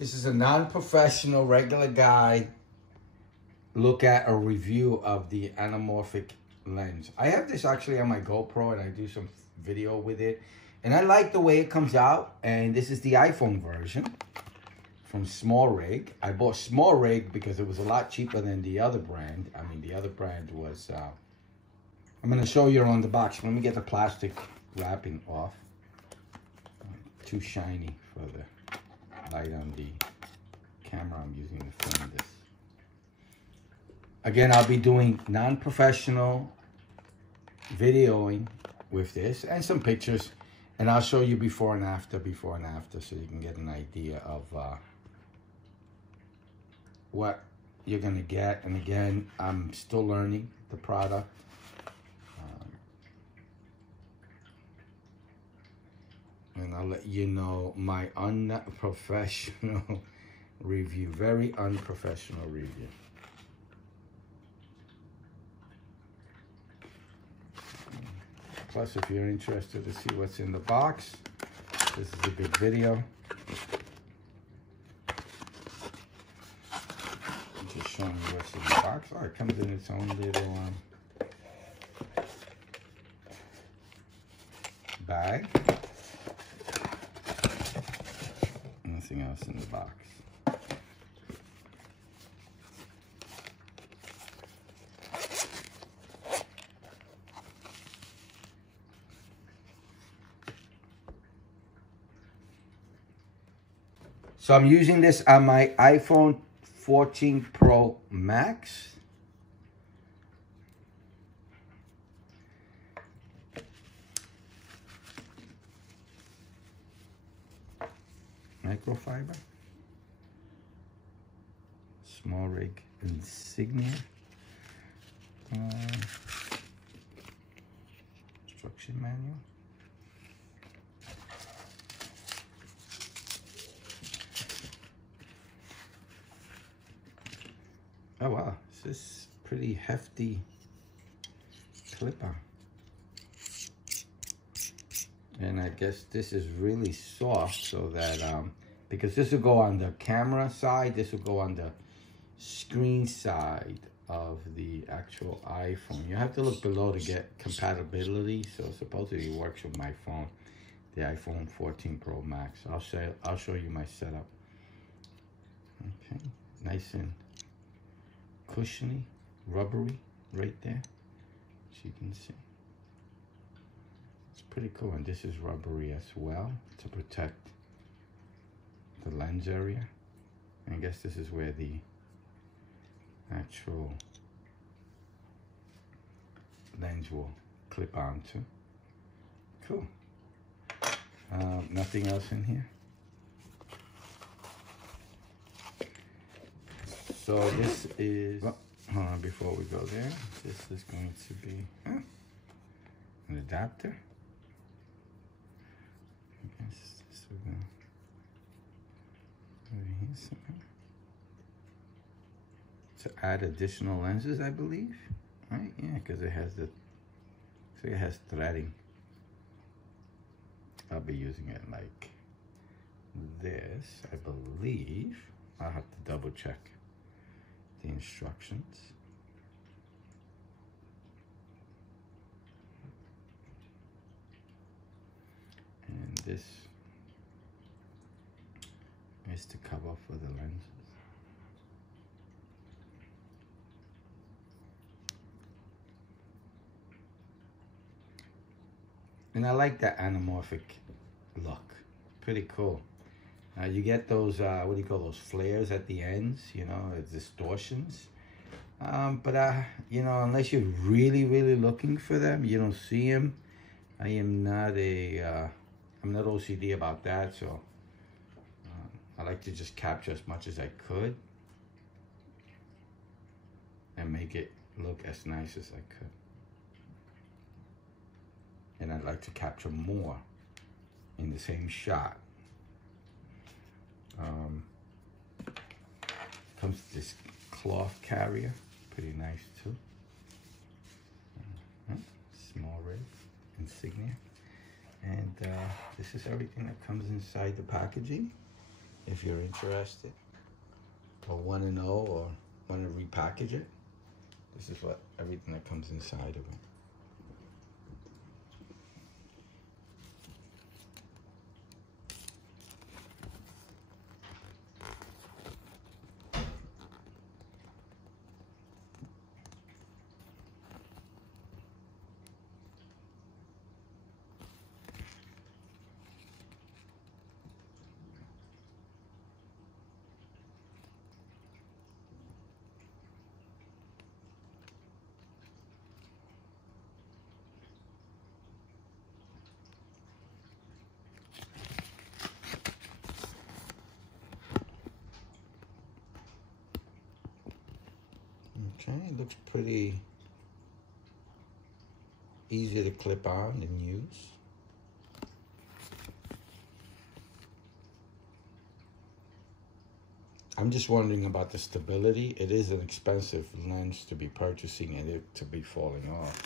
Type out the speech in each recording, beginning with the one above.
This is a non-professional, regular guy look at a review of the anamorphic lens. I have this actually on my GoPro and I do some video with it. And I like the way it comes out. And this is the iPhone version from SmallRig. I bought SmallRig because it was a lot cheaper than the other brand. I mean, the other brand was, I'm gonna show you on the box. Let me get the plastic wrapping off. Too shiny for the light on the camera I'm using to film this. Again, I'll be doing non-professional videoing with this and some pictures, and I'll show you before and after, so you can get an idea of what you're gonna get. And again, I'm still learning the product. And I'll let you know my unprofessional review, very unprofessional review. Plus, if you're interested to see what's in the box, this is a big video. Just showing you what's in the box. Oh, it comes in its own little bag. Nothing else in the box. So I'm using this on my iPhone 14 Pro Max. Microfiber, SmallRig insignia, instruction manual, oh wow, this is pretty hefty clipper. And I guess this is really soft so that, because this will go on the camera side, this will go on the screen side of the actual iPhone. You have to look below to get compatibility. So supposedly it works with my phone, the iPhone 14 Pro Max. I'll show you my setup. Okay, nice and cushiony, rubbery right there, as you can see. Pretty cool. And this is rubbery as well to protect the lens area. And I guess this is where the actual lens will clip onto. Cool. Nothing else in here. So this is, well, hold on, before we go there, this is going to be an adapter. This will go over here somewhere. To add additional lenses, I believe. Right? Yeah, because it has the, so it has threading. I'll be using it like this, I believe. I'll have to double check the instructions. And this is to cover for the lenses. And I like that anamorphic look. Pretty cool. You get those, what do you call those, flares at the ends, you know, distortions. But you know, unless you're really, really looking for them, you don't see them. I am not I'm not OCD about that, so I like to just capture as much as I could and make it look as nice as I could. And I'd like to capture more in the same shot. Comes with this cloth carrier, pretty nice too. SmallRig insignia. And this is everything that comes inside the packaging. if you're interested or want to know or want to repackage it. This is what everything that comes inside of it. Okay, it looks pretty easy to clip on and use. I'm just wondering about the stability. It is an expensive lens to be purchasing and it to be falling off.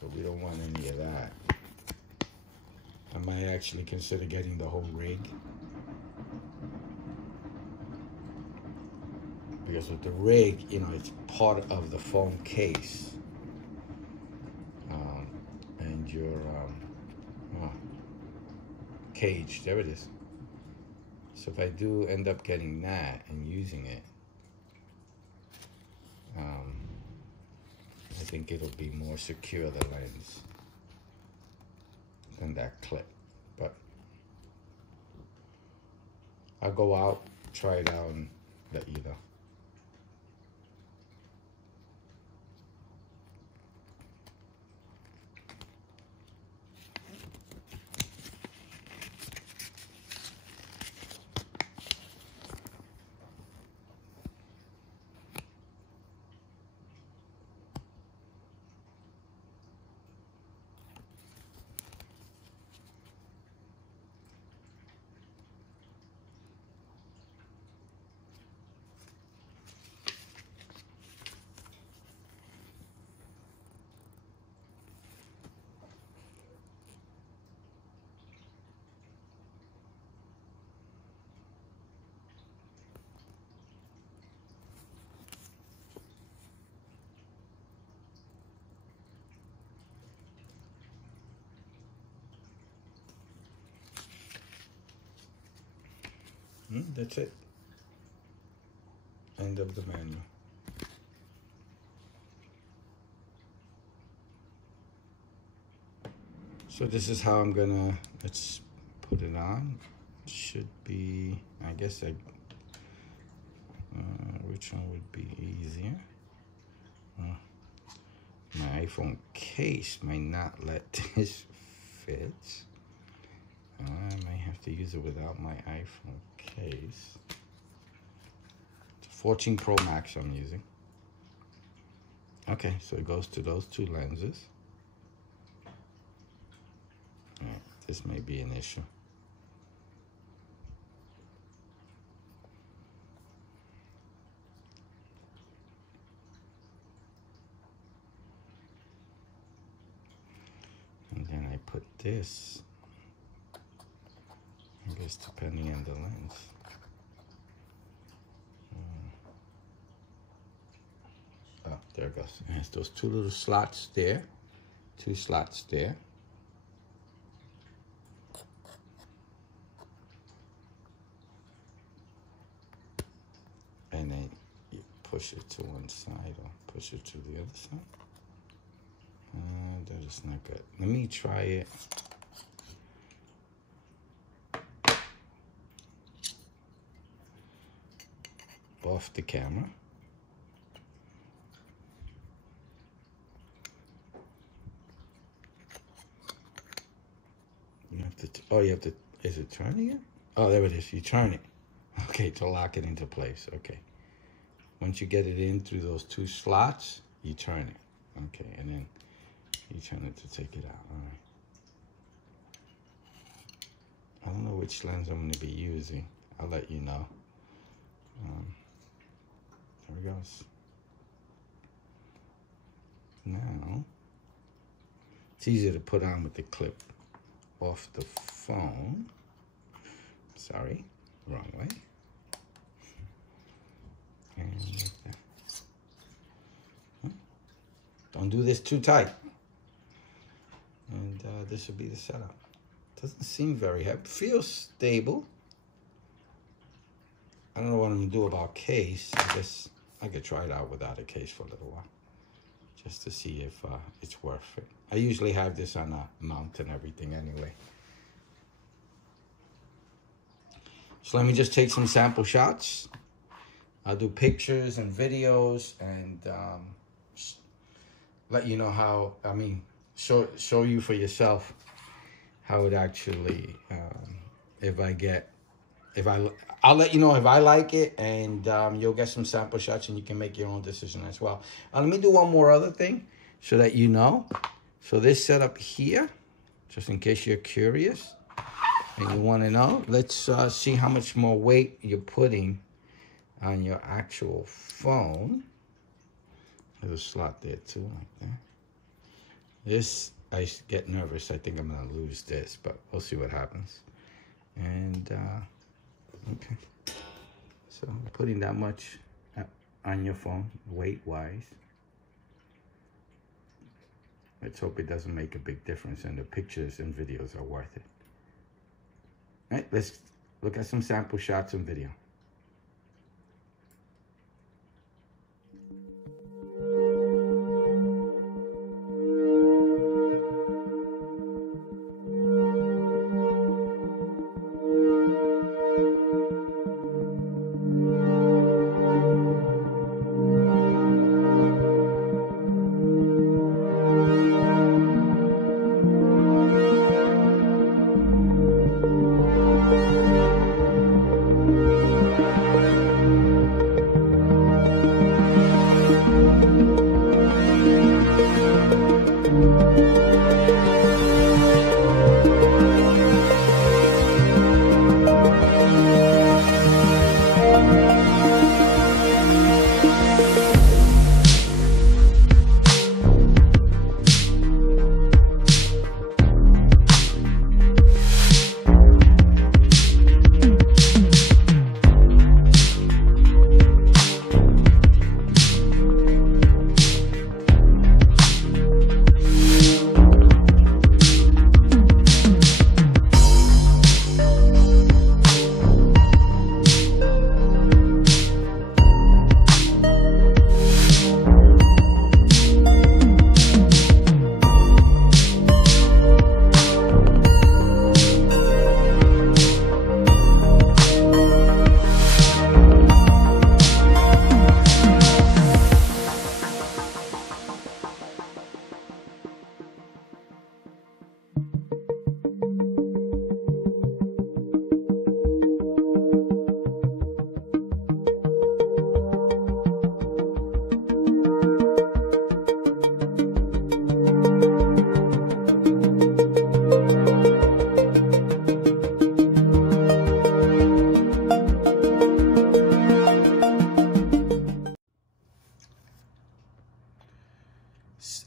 So we don't want any of that. I might actually consider getting the whole rig. Because with the rig, you know, it's part of the phone case. And your cage, there it is. So if I do end up getting that and using it, I think it'll be more secure, the lens, than that clip. But I'll go out, try it out, and let you know. That's it. End of the manual. So this is how I'm gonna, let's put it on. It should be, I guess which one would be easier? My iPhone case may not let this fit. I might have to use it without my iPhone case. It's a 14 Pro Max I'm using. Okay, so it goes to those two lenses. Right, this may be an issue. And then I put this, I guess depending on the lens. Oh, there it goes. It has those two little slots there, two slots there. And then you push it to one side or push it to the other side. That is not good. Let me try it. Off the camera. You have to, oh, you have to, is it turning it? Oh, there it is, you turn it. Okay, to lock it into place, okay. Once you get it in through those two slots, you turn it. Okay, and then you turn it to take it out, all right. I don't know which lens I'm gonna be using. I'll let you know. There it goes. Now, it's easier to put on with the clip off the phone. Sorry, wrong way. And like that. Don't do this too tight. And this will be the setup. Doesn't seem very heavy. Feels stable. I don't know what I'm gonna do about case. I guess I could try it out without a case for a little while, just to see if it's worth it. I usually have this on a mount and everything anyway. So let me just take some sample shots. I'll do pictures and videos and let you know how, I mean, show you for yourself how it actually, I'll let you know if I like it, and you'll get some sample shots and you can make your own decision as well. Let me do one more other thing so that you know. So this setup here, just in case you're curious and you want to know, let's see how much more weight you're putting on your actual phone. There's a slot there too, like that. This, I get nervous. I think I'm gonna lose this, but we'll see what happens. And okay, so putting that much on your phone, weight-wise. Let's hope it doesn't make a big difference and the pictures and videos are worth it. All right, let's look at some sample shots and video.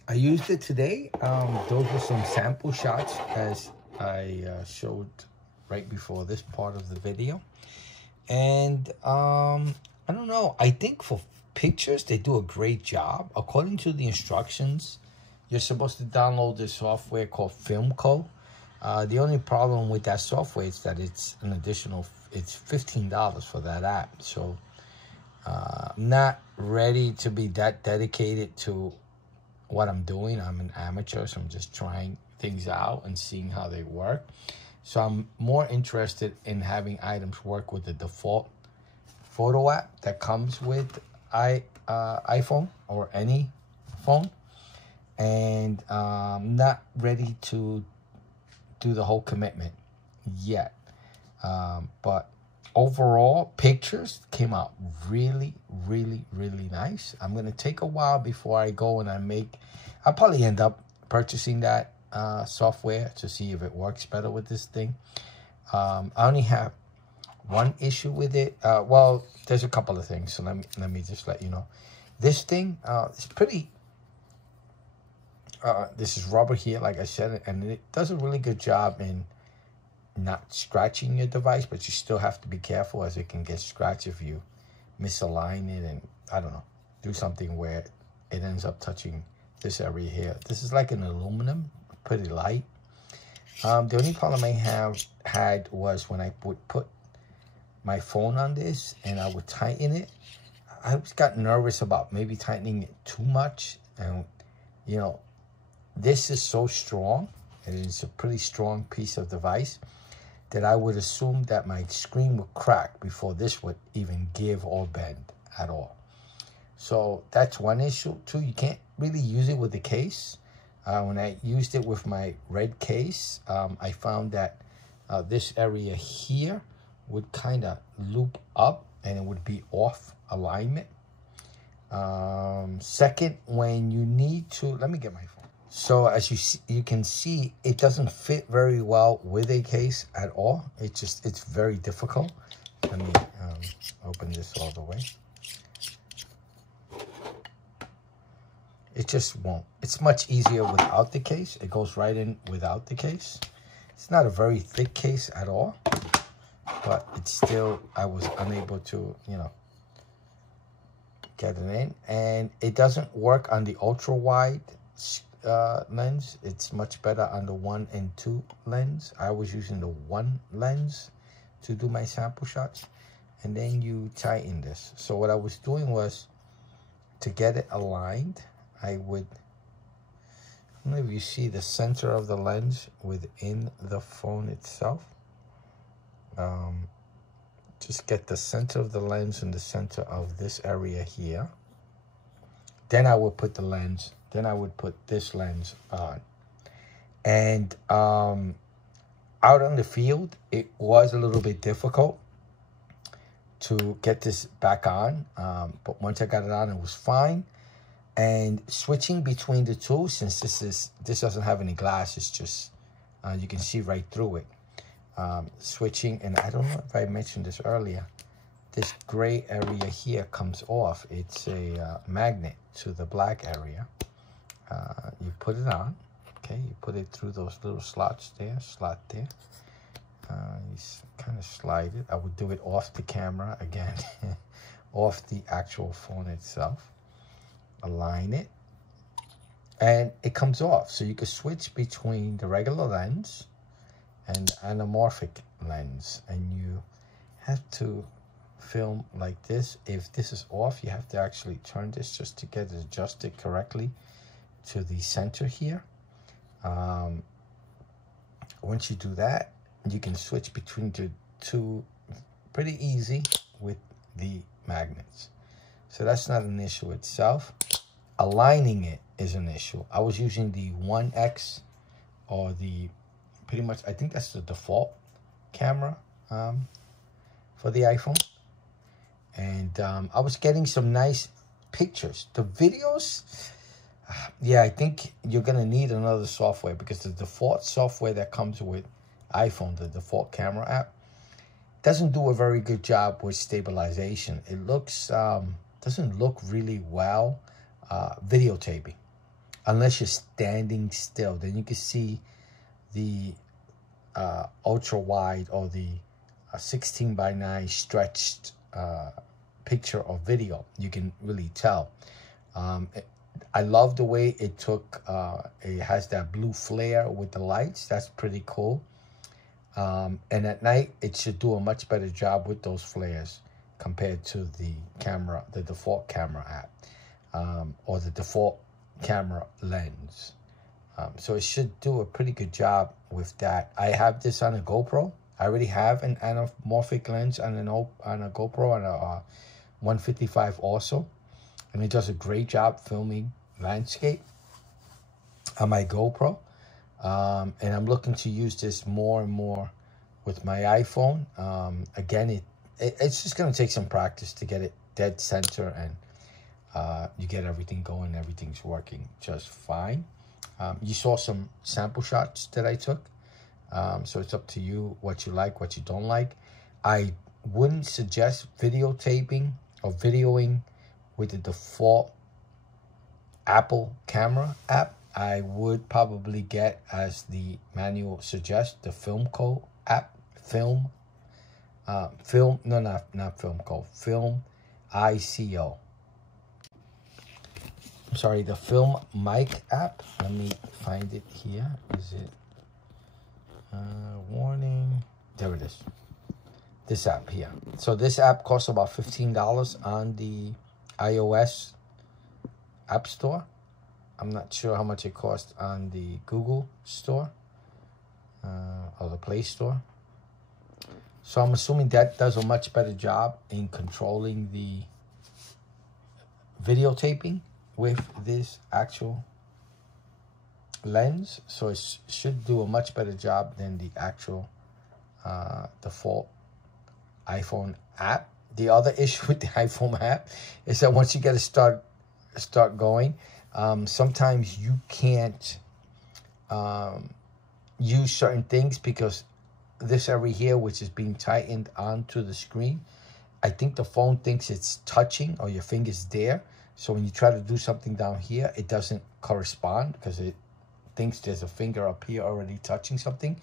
I used it today. Those were some sample shots as I showed right before this part of the video. And I don't know, I think for pictures, they do a great job. According to the instructions, you're supposed to download this software called Filmco. The only problem with that software is that it's an additional, it's $15 for that app. So I'm not ready to be that dedicated to what I'm doing. I'm an amateur, so I'm just trying things out and seeing how they work. So I'm more interested in having items work with the default photo app that comes with iPhone or any phone. And I'm not ready to do the whole commitment yet. But overall, pictures came out really, really, really nice. I'm going to take a while before I go and I'll probably end up purchasing that software to see if it works better with this thing. I only have one issue with it. Well, there's a couple of things, so let me just let you know. This thing is pretty, this is rubber here, like I said, and it does a really good job in not scratching your device, but you still have to be careful as it can get scratched if you misalign it and, I don't know, do something where it ends up touching this area here. This is like an aluminum, pretty light. The only problem I had was when I would put my phone on this and I would tighten it. I always got nervous about maybe tightening it too much. And, you know, this is so strong, and it's a pretty strong piece of device, that I would assume that my screen would crack before this would even give or bend at all. So that's one issue. Two, you can't really use it with the case. When I used it with my red case, I found that this area here would kind of loop up and it would be off alignment. Second, when you need to, let me get my phone. So as you can see, it doesn't fit very well with a case at all. It's very difficult. Let me open this all the way. It just won't. It's much easier without the case. It goes right in without the case. It's not a very thick case at all, but it's still, I was unable to, you know, get it in. And it doesn't work on the ultra wide lens. It's much better on the 1 and 2 lens. I was using the 1 lens to do my sample shots. And then you tighten this. So what I was doing was, to get it aligned, I don't know if you see the center of the lens within the phone itself. Just get the center of the lens in the center of this area here. Then I would put the lens, then I would put this lens on. And out on the field, it was a little bit difficult to get this back on. But once I got it on, it was fine. And switching between the two, since this doesn't have any glass, it's just, you can see right through it. Switching, and I don't know if I mentioned this earlier, this gray area here comes off. It's a magnet to the black area. You put it on, okay? You put it through those little slots there, slot there. You kind of slide it. I would do it off the camera again, off the actual phone itself. Align it, and it comes off. So you can switch between the regular lens and anamorphic lens, and you have to film like this. If this is off, you have to actually turn this just to get it adjusted correctly to the center here. Once you do that, you can switch between the two pretty easy with the magnets. So that's not an issue itself. Aligning it is an issue. I was using the 1X, or the, pretty much, I think that's the default camera for the iPhone. And I was getting some nice pictures. The videos, yeah, I think you're gonna need another software, because the default software that comes with iPhone, the default camera app, doesn't do a very good job with stabilization. It looks, doesn't look really well videotaping, unless you're standing still. Then you can see the ultra wide, or the 16:9 stretched picture or video. You can really tell. I love the way it took, it has that blue flare with the lights. That's pretty cool. And at night, it should do a much better job with those flares compared to the camera, the default camera app, or the default camera lens. So it should do a pretty good job with that. I have this on a GoPro. I already have an anamorphic lens on a GoPro, and a 155 also. And it does a great job filming landscape on my GoPro. And I'm looking to use this more and more with my iPhone. Again, it's just going to take some practice to get it dead center, and you get everything going. Everything's working just fine. You saw some sample shots that I took. So it's up to you what you like, what you don't like. I wouldn't suggest videotaping or videoing with the default Apple camera app. I would probably get, as the manual suggests, the film app, Film. Film, no, not Film Code, Film ICO. I'm sorry, the Film Mic app. Let me find it here. Is it warning? There it is. This app here. So this app costs about $15 on the iOS App Store. I'm not sure how much it costs on the Google Store or the Play Store. So I'm assuming that does a much better job in controlling the videotaping with this actual lens. So it should do a much better job than the actual default iPhone app. The other issue with the iPhone app is that once you get to start going, sometimes you can't use certain things because this area here, which is being tightened onto the screen, I think the phone thinks it's touching or your finger's there. So when you try to do something down here, it doesn't correspond because it thinks there's a finger up here already touching something.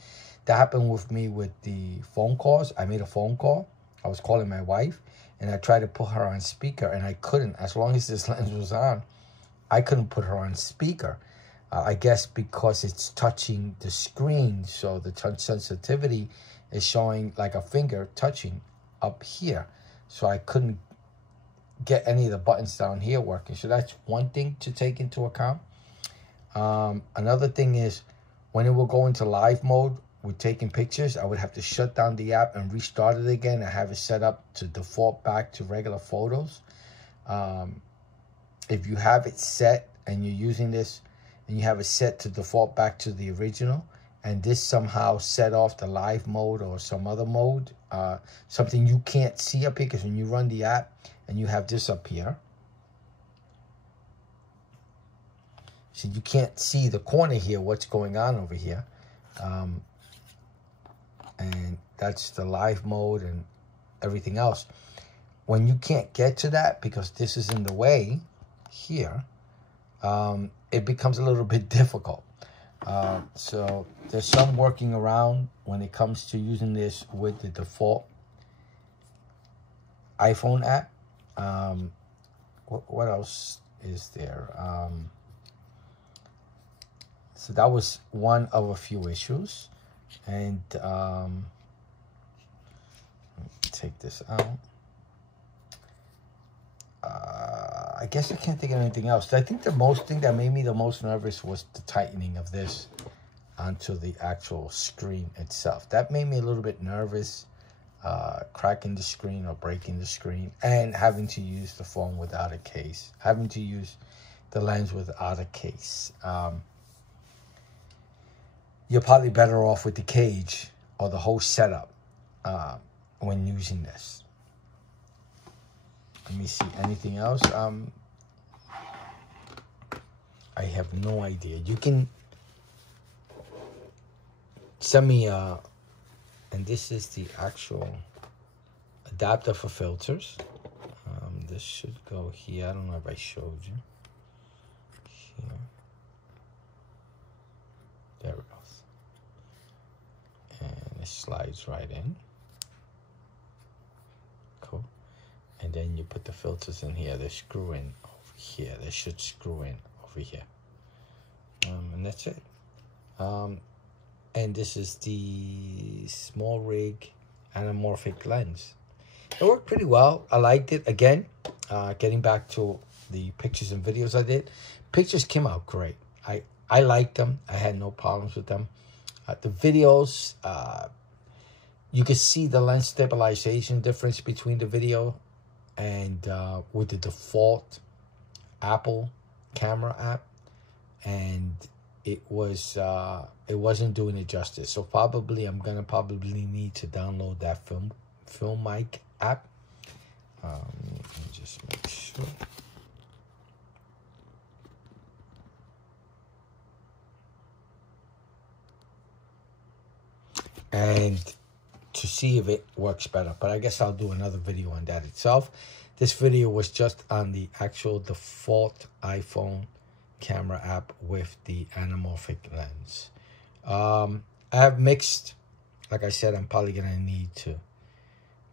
That happened with me with the phone calls. I made a phone call. I was calling my wife and I tried to put her on speaker and I couldn't. As long as this lens was on, I couldn't put her on speaker. I guess because it's touching the screen, so the touch sensitivity is showing like a finger touching up here. So I couldn't get any of the buttons down here working. So that's one thing to take into account. Another thing is when it will go into live mode with taking pictures, I would have to shut down the app and restart it again and have it set up to default back to regular photos. If you have it set and you're using this and you have it set to default back to the original, and this somehow set off the live mode or some other mode, something you can't see up here, because when you run the app and you have this up here, so you can't see the corner here, what's going on over here. And that's the live mode and everything else. When you can't get to that because this is in the way here, it becomes a little bit difficult. So there's some working around when it comes to using this with the default iPhone app. What else is there? So that was one of a few issues. And take this out. I guess I can't think of anything else. I think the most thing that made me the most nervous was the tightening of this onto the actual screen itself. That made me a little bit nervous, cracking the screen or breaking the screen, and having to use the phone without a case, having to use the lens without a case. You're probably better off with the cage or the whole setup when using this. Let me see, anything else? I have no idea. You can send me and this is the actual adapter for filters. This should go here. I don't know if I showed you. Here. There it goes. And it slides right in. Cool. And then you put the filters in here. They screw in over here. They should screw in over here. And that's it. And this is the SmallRig anamorphic lens. It worked pretty well. I liked it. Again, getting back to the pictures and videos I did. Pictures came out great. I liked them. I had no problems with them. The videos, you can see the lens stabilization difference between the video and with the default Apple camera app, and it wasn't doing it justice. So probably I'm gonna need to download that Film Mic app. Let me just make sure. And to see if it works better. But I guess I'll do another video on that itself. This video was just on the actual default iPhone camera app with the anamorphic lens. I have mixed like I said, I'm probably gonna need to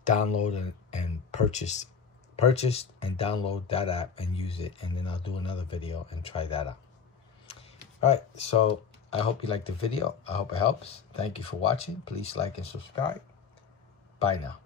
download and purchase and download that app and use it, and then I'll do another video and try that out. All right, so I hope you liked the video. I hope it helps. Thank you for watching. Please like and subscribe. Bye now.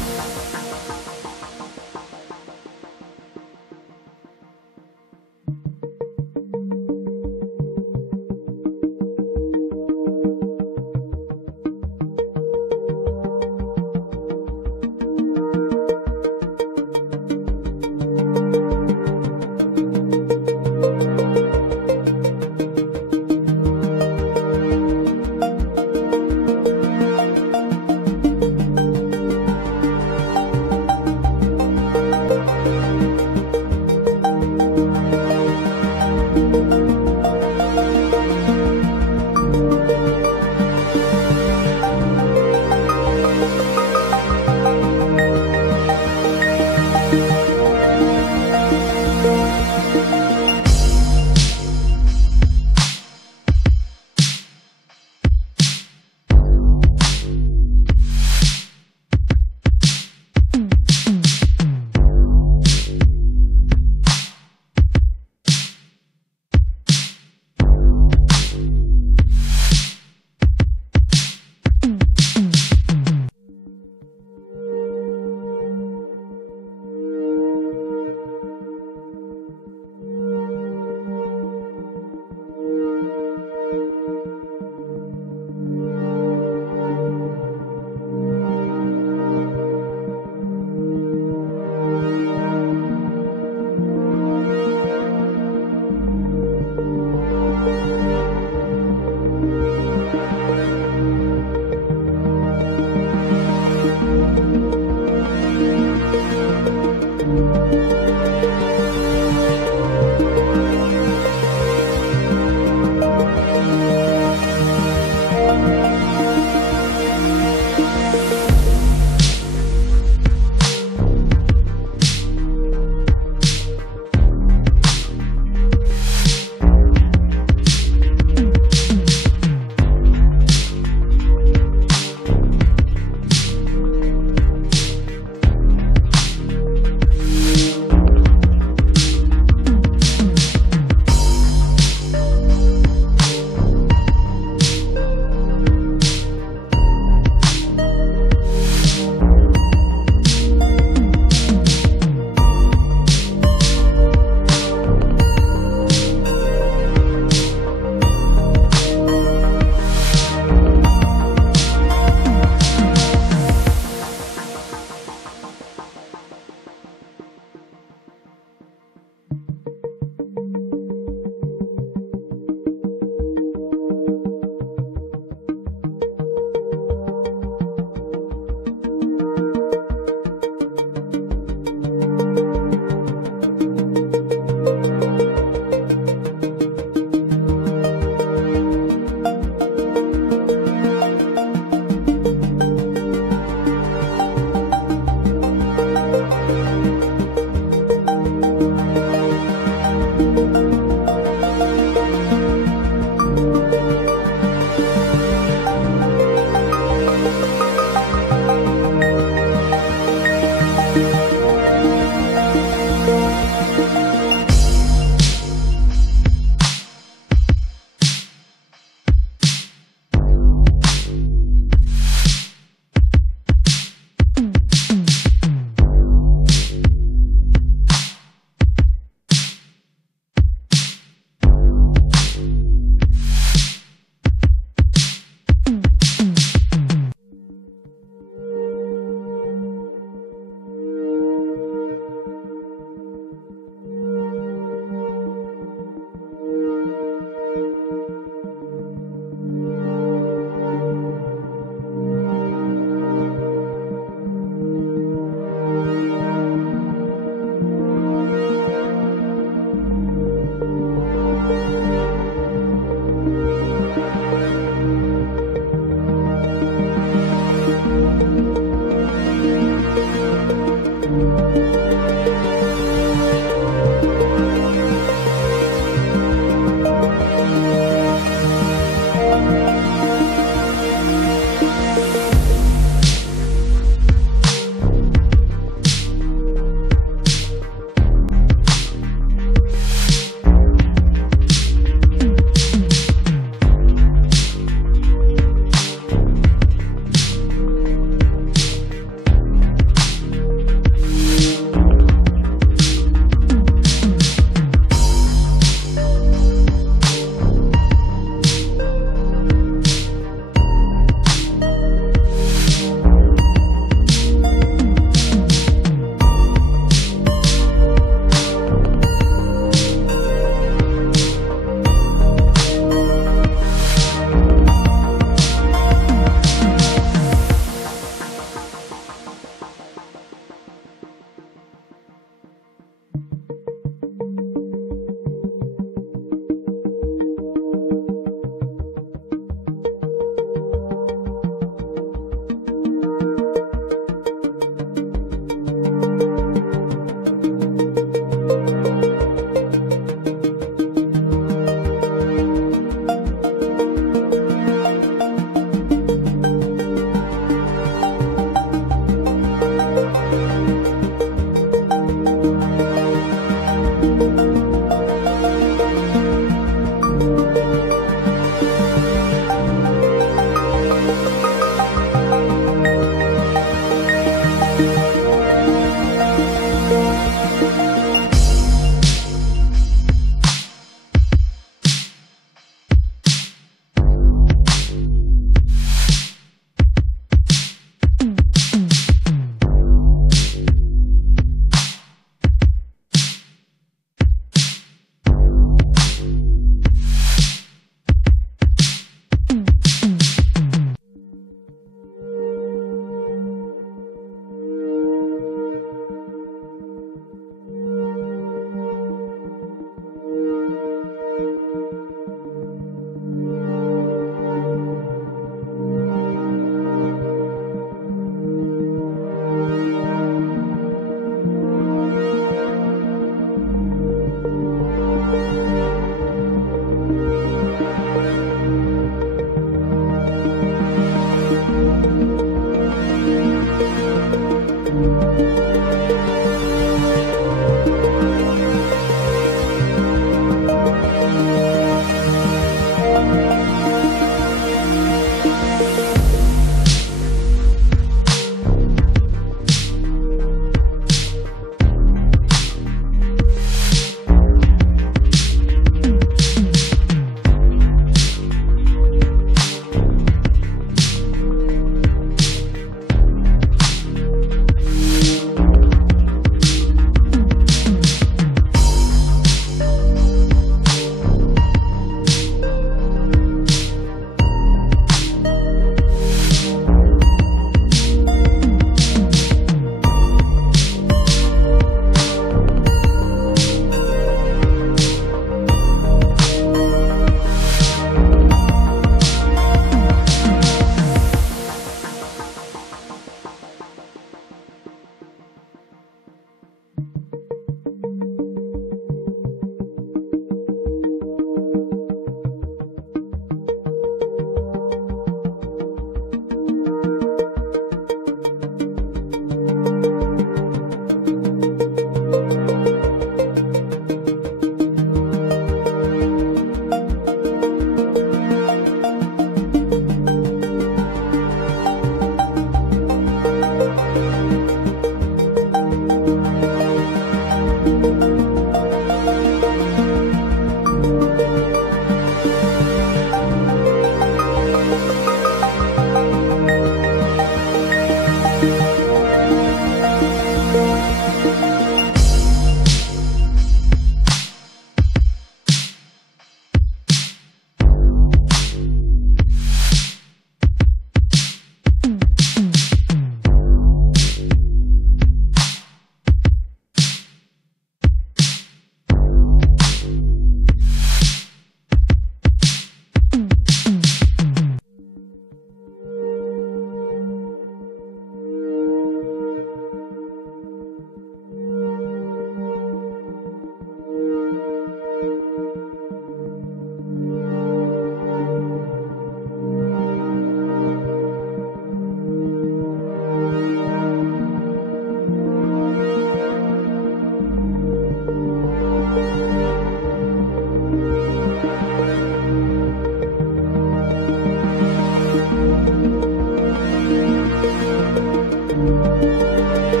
bye.